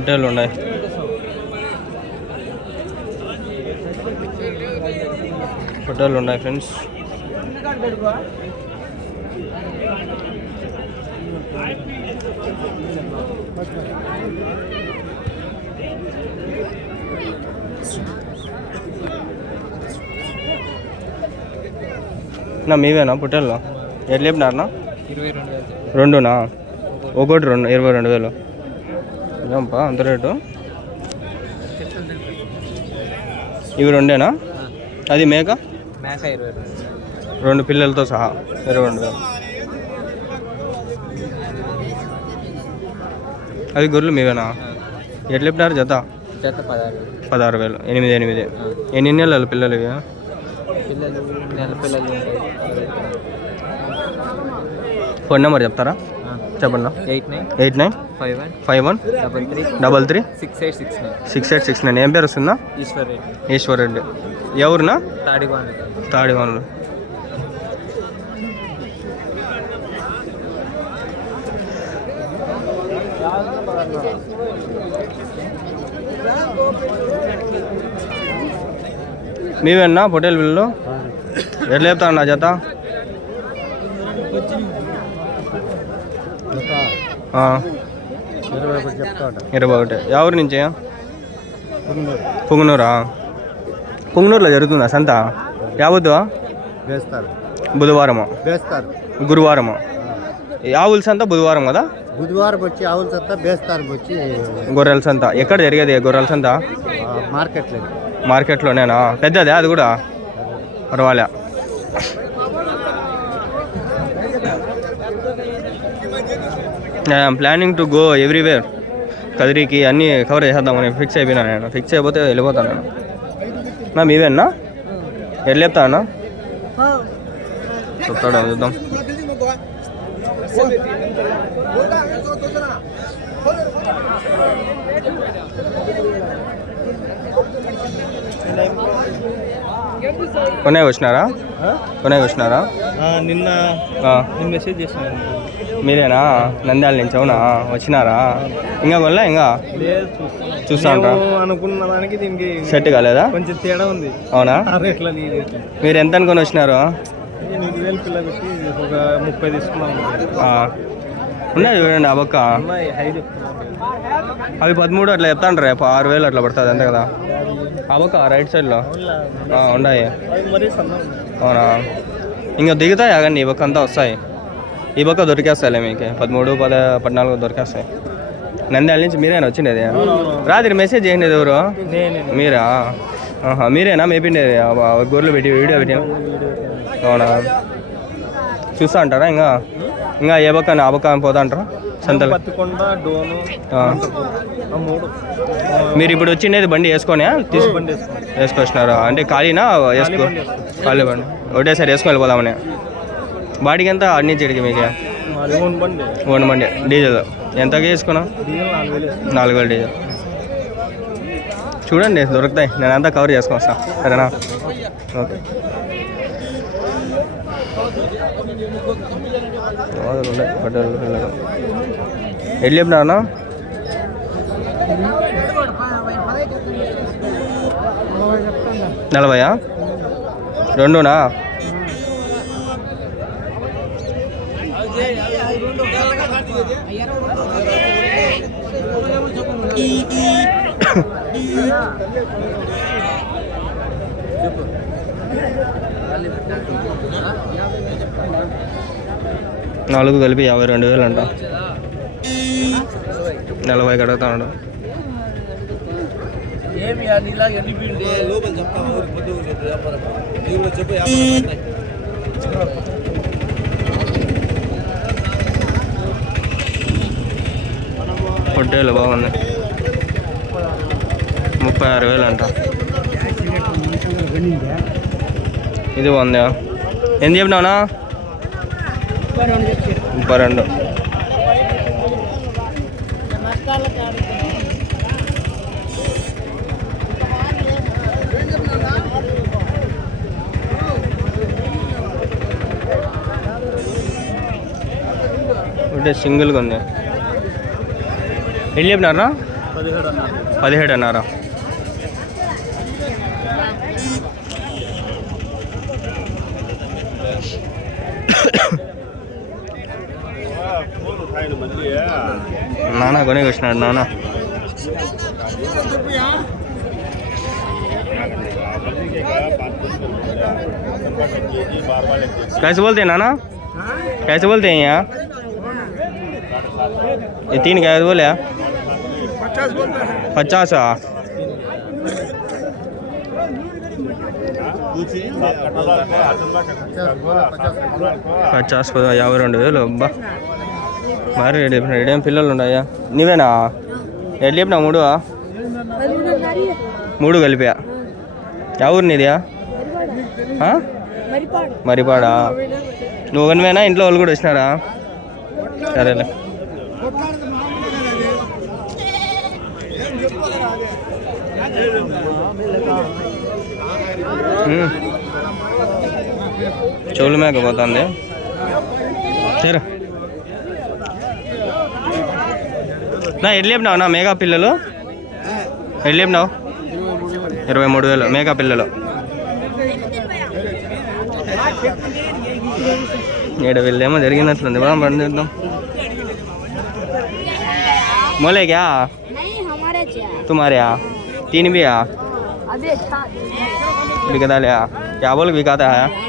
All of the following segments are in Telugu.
పొట్టేళ్ళు ఉన్నాయి. పొట్టేళ్ళు ఉన్నాయి ఫ్రెండ్స్. నా మీవేనా పొట్టేళ్ళు? ఎట్లా చెప్పినారనా రెండునా? ఒకటి రెండు ఇరవై రెండు వేలు. ఏంపా అంత రేటు. ఇవి రెండేనా? అది మేక? మేక ఇరవై రెండు. పిల్లలతో సహా ఇరవై రెండు వేలు. అవి గొర్రెలు మీవేనా? ఎట్లా చెప్పినారు జత? జత పదహారు వేలు. పదహారు వేలు. ఎనిమిది ఎనిమిది. ఎన్ని నెలలు పిల్లలు ఇవి? ఫోన్ నెంబర్ చెప్తారా? చెప్పండి eight nine eight nine five one five one double three double three six eight six nine six eight six nine ఏం పేరు వస్తుందా? ఈశ్వర్ రెడ్డి. ఈశ్వర్ రెడ్డి ఎవరునా తాడివాణి తాడివాన్లు మీవేనా పొటేల్ బిల్లు ఎట్లా చెప్తాను నా జత? ఇరవై ఒకటి. ఎవరి నుంచి పుంగనూరా. పుంగనూరులో జరుగుతుందా సంత? యావద్దు వేస్తారు బుధవారము? వేస్తారు గురువారము? ఆవుల సంత బుధవారం కదా? బుధవారం వచ్చి ఆవుల సత్తా బేస్తారు వచ్చి గొర్రెల సంత. ఎక్కడ జరిగేది గొర్రెల సంత? మార్కెట్లో మార్కెట్లోనేనా? పెద్దదే అది కూడా? పర్వాలే. I'm planning to go everywhere కదిరికి అన్నీ కవర్ చేసేద్దామని ఫిక్స్ అయిపోయినా నేను. ఫిక్స్ అయిపోతే వెళ్ళిపోతాను నేను. నా? మీవేనా ఎట్లా చెప్తా అన్న? చెప్తాడా చూద్దాం. కొనే వచ్చినారా? కొనే వచ్చినారా? నిన్న మెసేజ్ చేశాను మీరేనా? నంద్యాల నుంచి అవునా? వచ్చినారా? ఇంకా కొనలే ఇంకా? చూస్తా ఉంటా. అనుకున్న దానికి దీనికి సెట్ కాలేదా? కొంచెం తేడా ఉంది. అవునా? మీరు ఎంత అనుకొని వచ్చినారు? ముప్పై ఉన్నాయి చూడండి ఆ పక్క అవి పదమూడు అట్లా చెప్తాను రేపు. ఆరు వేలు అట్లా పడుతుంది అంతే కదా? ఆ పక్క రైట్ సైడ్లో ఉన్నాయి. అవునా? ఇంకా దిగుతాయి ఆగండి ఈ పక్క అంతా వస్తాయి? ఈ పక్క దొరికేస్తాయిలే మీకు. పదమూడు పద పద్నాలుగు దొరికేస్తాయి. నంద్యాల నుంచి మీరేనా వచ్చిండేది? రాత్రి మెసేజ్ చేయండి ఎవరు? మీరా? ఆహా, మీరేనా? మేపిండేది గొర్రెలు పెట్టి వీడియో పెట్టి. అవునా? చూస్తా అంటారా ఇంకా? ఇంకా ఏ పక్క ఆ పక్క పోతా అంటారా? సంతలు? మీరు ఇప్పుడు వచ్చిండేది బండి వేసుకొని? తీసు బండి వేసుకున్నాం. వేసుకొచ్చినారా? అంటే ఖాళీనా? వేసుకో. ఖాళీ బండి. ఒకటేసారి వేసుకొని వెళ్ళిపోదామని. బాడీకి ఎంత? అన్ని చెడికి మీకు? వన్ బండి. డీజిల్? ఎంతకి వేసుకున్నా. నాలుగు వేలు డీజిల్. చూడండి దొరుకుతాయి. నేను అంతా కవర్ చేసుకొని సరేనా? ఓకే. ఎట్లా చెప్పినా నలభయా? రెండునా? నాలుగు కలిపి యాభై రెండు వేలు అంట. నలభై కడుగుతాడు. పొట్టేలు బాగుంది ముప్పై ఆరు వేలు అంట ఇది బాగుందా ఎంత చెప్పినావునా ముప్పై రెండు. అంటే సింగిల్గా ఉంది. ఎన్ని చెప్పినారా పదిహేడు అన్నారా? పదిహేడు అన్నారా నాన్న కొని వచ్చినాడు నాన్న कैसे बोलते हैं नाना कैसे बोलते हैं यहाँ ये तीन कैसे बोले आप? पचास हाँ పచాస్ పద యాభై రెండు వేలు అబ్బా. మరి రెడీ రెడీ పిల్లలు ఉన్నాయా? నీవేనా? ఎట్లా చెప్పినా మూడు మూడు కలిపా ఎవరు నీదియా? మరిపాడా. నువ్వు ఒకనివేనా? ఇంట్లో వాళ్ళు కూడా వచ్చినారా? సరేలే. చెవులు మేకపోతుంది సరే నా ఎట్లా చెప్పినావు నా మేఘా పిల్లలు ఎట్లా చెప్పినావు ఇరవై మూడు వేలు మేఘా పిల్లలు ఏడు వేలు జరిగినట్లుంది బాగా బండి చూద్దాం मोले क्या नहीं हमारे चार तुम्हारे यहाँ तीन भी है अबे था बिकता लिया क्या बोल बिकाता है ये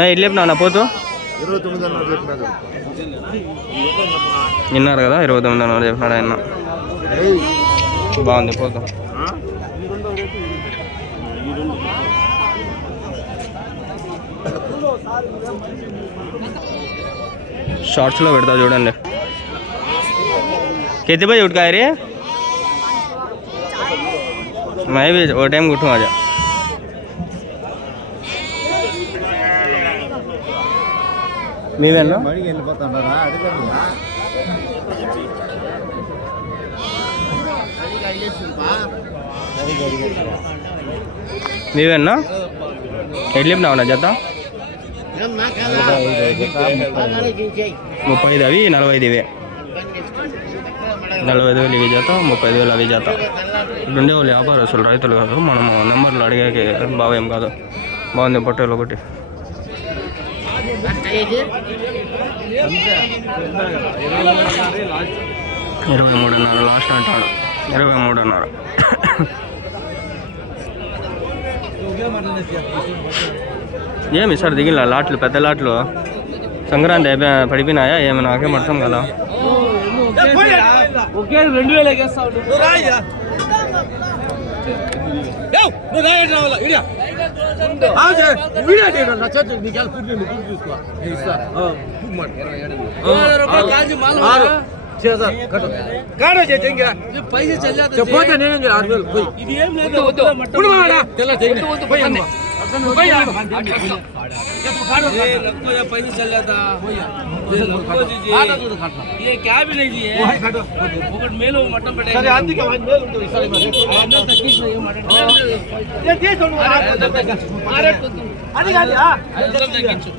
వెళ్ళిపోయినా నా పోతూ. విన్నారు కదా ఇరవై తొమ్మిది అన్నారు చెప్పినాడు ఆయన. బాగుంది పోతాం. షార్ట్స్లో పెడతా చూడండి. కెత్తిపోయి ఉట్కాయరి మేబీ ఓ టైం కుట్టుకోవాలి మీవేనా ఎట్లా చెప్పినావు జత ముప్పై ఐదు అవి నలభై ఐదు ఇవే నలభై ఐదు వేలు ఇవి జత ముప్పై ఐదు వేలు అవి జత. రెండే వాళ్ళు వ్యాపారస్తులు రైతులు కాదు మనము నెంబర్లు అడిగాకే బాగా ఏం కాదు. బాగుంది పొట్టేలు ఒకటి. ఇరవై మూడున్నర లాస్ట్ అంటాడు. ఇరవై మూడున్నర. ఏమి సార్ దిగిన లాట్లు పెద్ద లాట్లు? సంక్రాంతి అయిపోయా పడిపోయినాయా? ఏమి నాకేం అర్థం కదా పోతే నేనేం ఆరు వేలు పోయి. ఇది ఏం లేదు. తెల్ల చేయండి पैसे चल जाता ये लड़को दीजिए ये क्या भी नहीं दिए ఒకటి మేలు మటన్ పెట్టే అందుకే అందరూ తగ్గించిన ఏ మటన్ అందరం తగ్గించు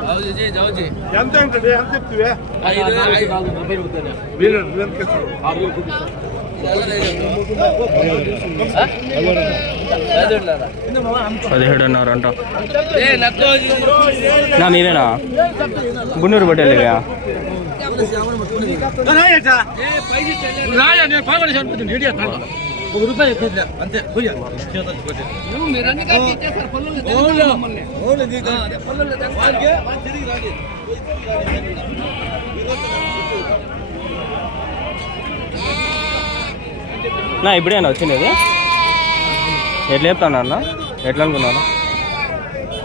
జావు జీ జావు జీ ఎంత ఉంటుంది ఎంత చెప్తివే ఐదు ఐదు మీరు ఎంత ఇస్తారు పదిహేడున్నర అంట ఏ నా మీవేనా గుండూరు పట్టేలేవా రాజా ఒక రూపాయి అంతే పనులు నా ఇప్పుడేనా వచ్చింది ఎట్లా చెప్తాను అన్న? ఎట్లా అనుకున్నాను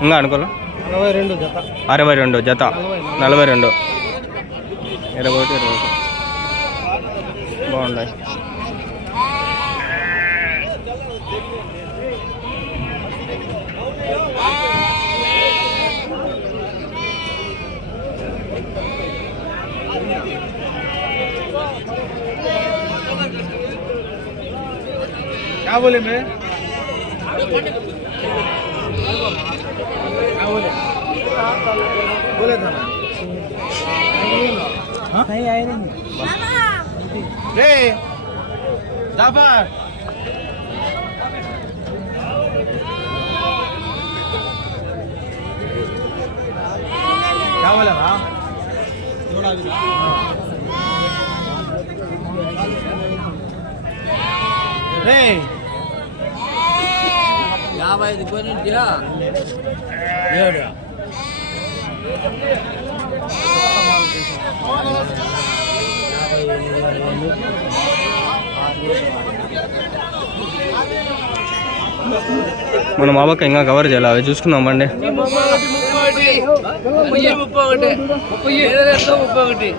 ఇంకా అనుకోలే. నలభై రెండు జత. అరవై రెండు జత. నలభై రెండు. ఇరవై ఒకటి ఇరవై ఒకటి. బాగున్నాయి क्या बोले मैं बोले था ना नहीं आए नहीं रे जाफर क्या बोला था रे యాభై ఐదు పోయినా ఏడు. మనం అవ్వక ఇంకా కవర్ చేయాలి అవి చూసుకుందాం బండి. ముప్పై ఒకటి. ముప్పై ఒకటి.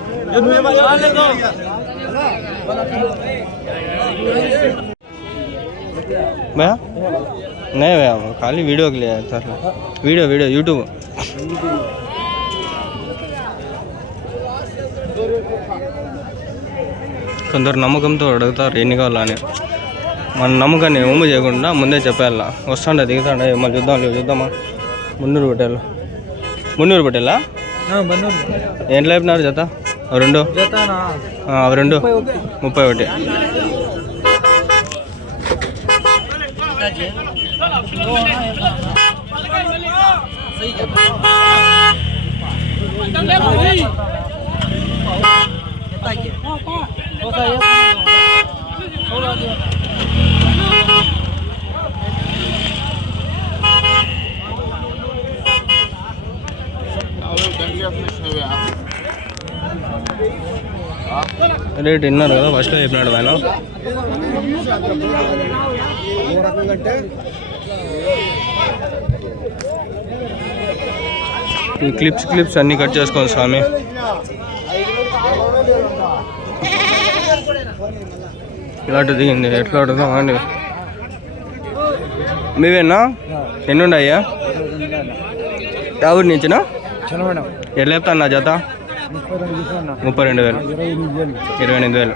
नहीं भैया वो खाली वीडियो के लिए आया था वीडियो वीडियो यूट्यूब కొందరు నమ్మకంతో అడుగుతారు ఎన్ని కావాలని మన నమ్మకాన్ని ఉమ్ము చేయకుండా ముందే చెప్పేయాల వస్తాండే దిగుతాండే మళ్ళీ చూద్దాం లేవు చూద్దామా మున్నూరు పెట్టాలి మున్నూరు పెట్టాలా ఏం లేపినారు జత ఓ రెండు ఆ, అవి రెండు ముప్పై ఒకటి రేట్ విన్నారు కదా ఫస్ట్లో చెప్పినాడు ఆయన ఈ క్లిప్స్ క్లిప్స్ అన్నీ కట్ చేసుకోండి స్వామి. ఇలాంటి దిగింది ఎట్లా అడుగుదాం అండి? మీవేనా? ఎన్ని ఉన్నాయా ఎవరి నుంచినా ఎట్లా చెప్తాను నా జత? ముప్పై రెండు తీసుకున్నా ముప్పై రెండు వేలు. ఇరవై ఎనిమిది వేలు ఇరవై ఎనిమిది వేలు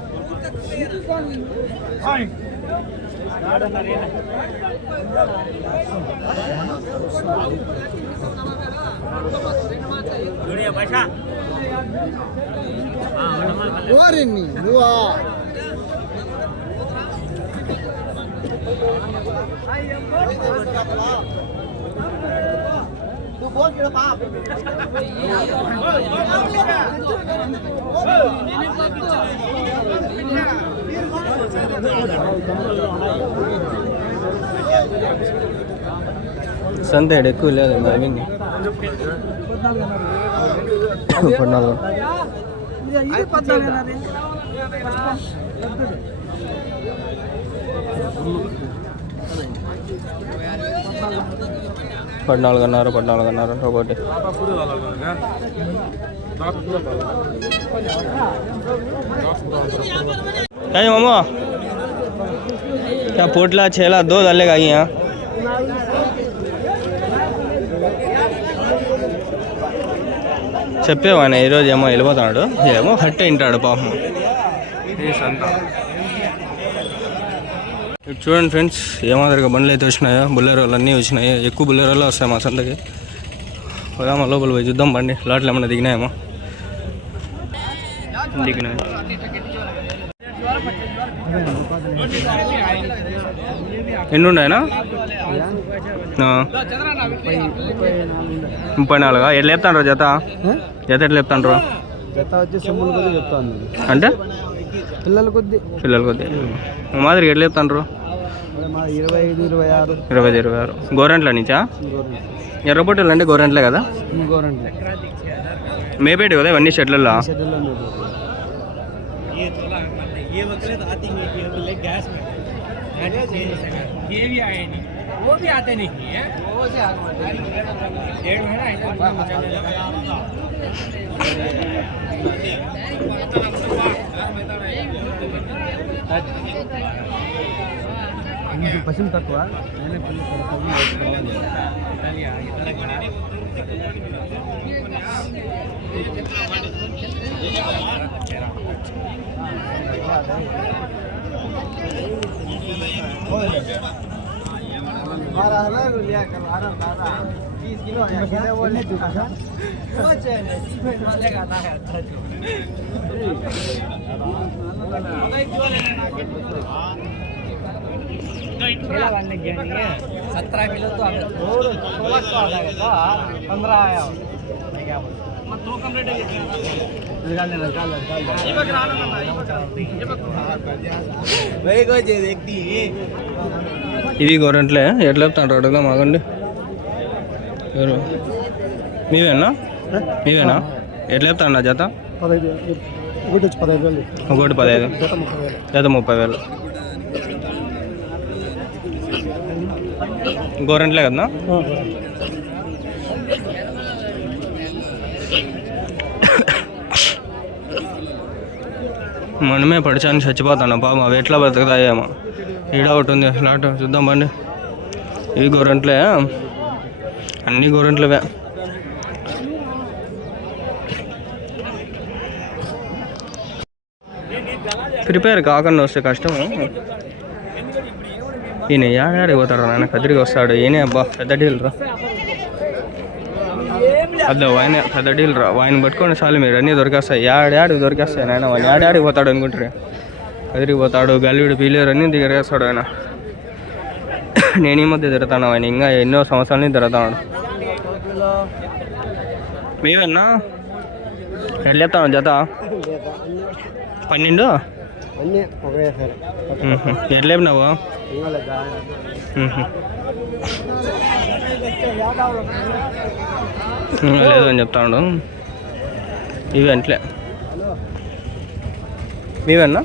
ఓరిని నువ్వా సంత ఈడ ఎక్కువ లేదు మరి విన్ని పద్నాలుగు పద్నాలుగున్నర పద్నాలుగున్నర ఒకటి क्या है मामा क्या पोटला छेला दो डालेगा यहाँ చెప్పేవాడిని ఈరోజు ఏమో వెళ్ళిపోతున్నాడు ఏమో హట్ వింటాడు పాపం ఈ సంత ఇటు చూడండి ఫ్రెండ్స్ ఏమాదిరిగా బండ్లు అయితే వచ్చినాయో బుల్లెరోలు అన్నీ వచ్చినాయి ఎక్కువ బుల్లెరోలు వస్తాయి మా సంతకి. పోదామా లోపల పోయి చూద్దాం బండి. లాట్లు ఏమన్నా దిగినాయేమో దిగినాయి. ఎన్ని ఉన్నాయనా ముప్పై నాలుగా? ఎట్లా చెప్తాండ్రు జత? జత ఎట్లా చెప్తాండ్రు జత వచ్చి చెప్తాను అంటే? పిల్లల కొద్ది. పిల్లల కొద్ది. మాదిరి ఎట్లా చెప్తాండ్రు? ఇరవై ఐదు ఇరవై ఆరు ఇరవై ఐదు ఇరవై ఆరు గోరెంట్ల. నుంచా ఎర్రబొట్టలు అంటే గోరెంట్లే కదా? గోరంట్లే. మేపేటి కదా ఇవన్నీ షెడ్లలో ini tuh pasti minta tua ini perlu korporasi ya kita lihat. नहीं वो भी आते नहीं है वो से डेढ़ महीना ऐसा పశ్చిమ తక్కువ నేనే పిల్లలు కొడుకు सत्रह किलो तो सोलह तो आ जाएगा पंद्रह आया तो कम रेट ఇవి గోరెంట్లే ఎట్లా చెప్తాండ్రు అడుగుదాం ఆగండి ఎవరు? మీవేనా మీవేనా ఎట్లా చెప్తాండ్రు జత? ఒకటి వచ్చి పదహైదు. వేలు ఒకటి పదహైదు జత ముప్పై వేలు. గోరెంట్లే కదా మనమే పడిచాను చచ్చిపోతాను పాపం అవి ఎట్లా బతుకుతాయేమో ఈడ ఒకటి ఉంది లాట్ చూద్దాం బండి. ఇవి గోరెంట్లే అన్ని గోరెంట్లవే. ప్రిపేర్ కాకుండా వస్తే కష్టము. ఈయన ఏడాడికి పోతాడు నాయన? కదిరికి వస్తాడు? ఈయన అబ్బా పెద్ద డీల్ రా. అద్దా వాయిన పెద్ద డీల్ రా. వాయిని పట్టుకొని చాలు మీరు అన్నీ దొరికేస్తాయి. ఏడాడికి దొరికేస్తాయి నాయన వాడిని ఏడాడికి పోతాడు అనుకుంటారు కదిరికి పోతాడు గల్లీడు పీలేరు అన్నీ దిగరేస్తాడు ఆయన. నేను ఈ మధ్య తిరుగుతాను ఆయన ఇంకా ఎన్నో సంవత్సరాలని తిరుగుతాడు ఎట్లా చెప్తాను జత? పన్నెండు? అన్నీ ఒకేసారి మ్మ్. ఎట్లా లేపినావు? ఇంకా లేదా లేదని చెప్తాడు. ఇవి అంట్లే మీవన్నా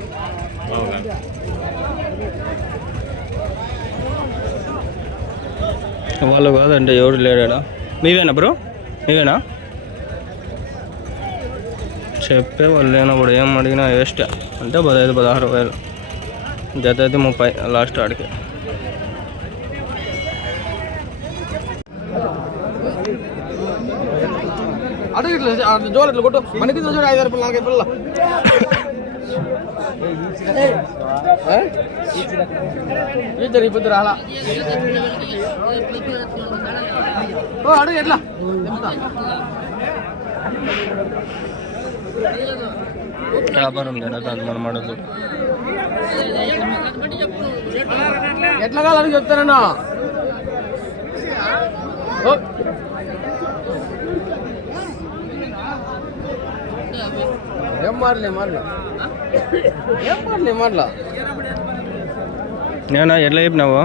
వాళ్ళు కాదంటే ఎవరు లేడా మీవేనా బ్రో మీవేనా చెప్పే వాళ్ళు లేనప్పుడు ఏం అడిగినా వేస్ట్ అంటే పదహైదు పదహారు వేలు జత అయితే ముప్పై లాస్ట్ ఆడికి అటు ఇట్లా జోలు ఇట్లా కొట్టు మనకి చూడు ఐదు రూపాయలు నాలుగు రూపాయలు ఇద్దరు ఇప్పుడు రాలా ఓ అడుగు ఎట్లా వ్యాపారం జరగదు మనం అడుగు ఎట్లా కావాలని చెప్తానన్నా ఓ. ఏం మారలే మారలే ఏం మారలే మారలా నేనా ఎట్లా చెప్పినావు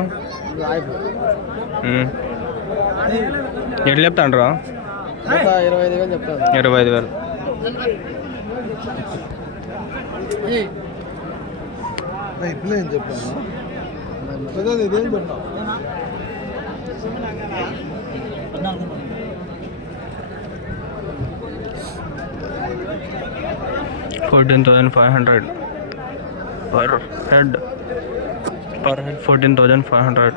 ఉమ్. ఎట్లా చెప్తాండ్రా? ఇరవై ఐదు వేలు చెప్తాను ఇరవై ఐదు వేలు ఇప్పుడు ఏం చెప్పాను పెద్దది ఇదేం చెప్పావు? Fourteen thousand five hundred. Per head. Per head fourteen thousand five hundred.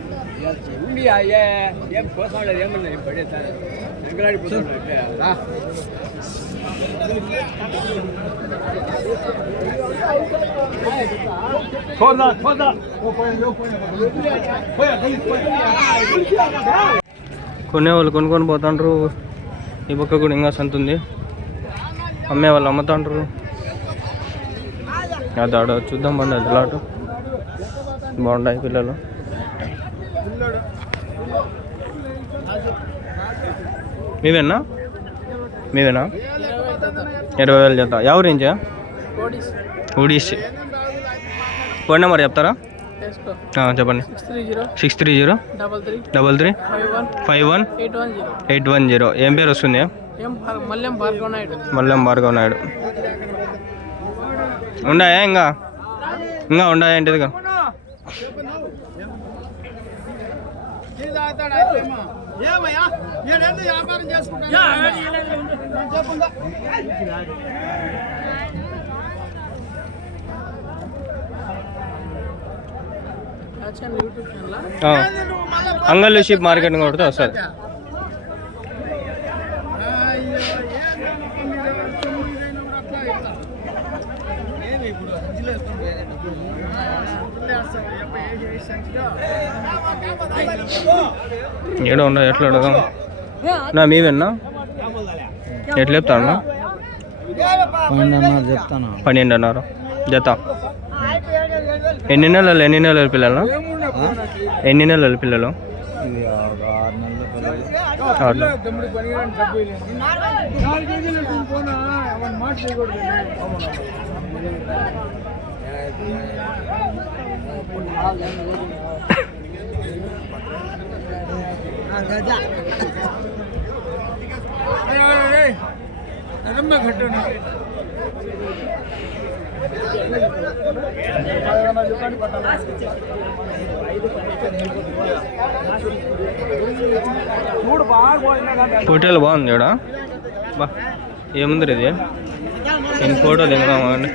అని అమ్మా. ఏం ఏమన్నా కొనే వాళ్ళు కొనుక్కొని పోతుంటారు ఈ పక్క కూడా ఇంకా సంత ఉంది అమ్మే వాళ్ళు అమ్ముతుంటారు అది ఆడ చూద్దాం బండి అది లాటు. బాగుంటాయి పిల్లలు. మీవేనా? మీవేనా? ఇరవై వేలు చేద్దాం? ఎవరి నుంచా ఒడిస్సీ ఫోన్ నెంబర్ చెప్తారా? చెప్పండి. Six three zero double three double three five one eight one zero ఏం పేరు వస్తుంది? ఏం మల్లెం భార్గవ నాయుడు. మల్లెం భార్గవ్ నాయుడు. ఉండాయా ఇంకా? ఇంకా ఉండాయా ఏంటిదిగా? Action YouTube channel? ఆ. అంగళ్ళు షీప్ మార్కెట్ కొడితే వస్తుంది. ఏడో ఉండవు ఎట్లా అడగం నా మీవేనా ఎట్లా చెప్తాను? చెప్తాను. పన్నెండు అన్నారు జత ఎన్ని నెలలు ఎన్ని నెలల పిల్లలు? ఎన్ని నెలల పిల్లలు? ఆరు ఫోటోలు బాగుంది చూడ బా ఏముంది ఇది? నేను ఫోటో దిగుదామా అండి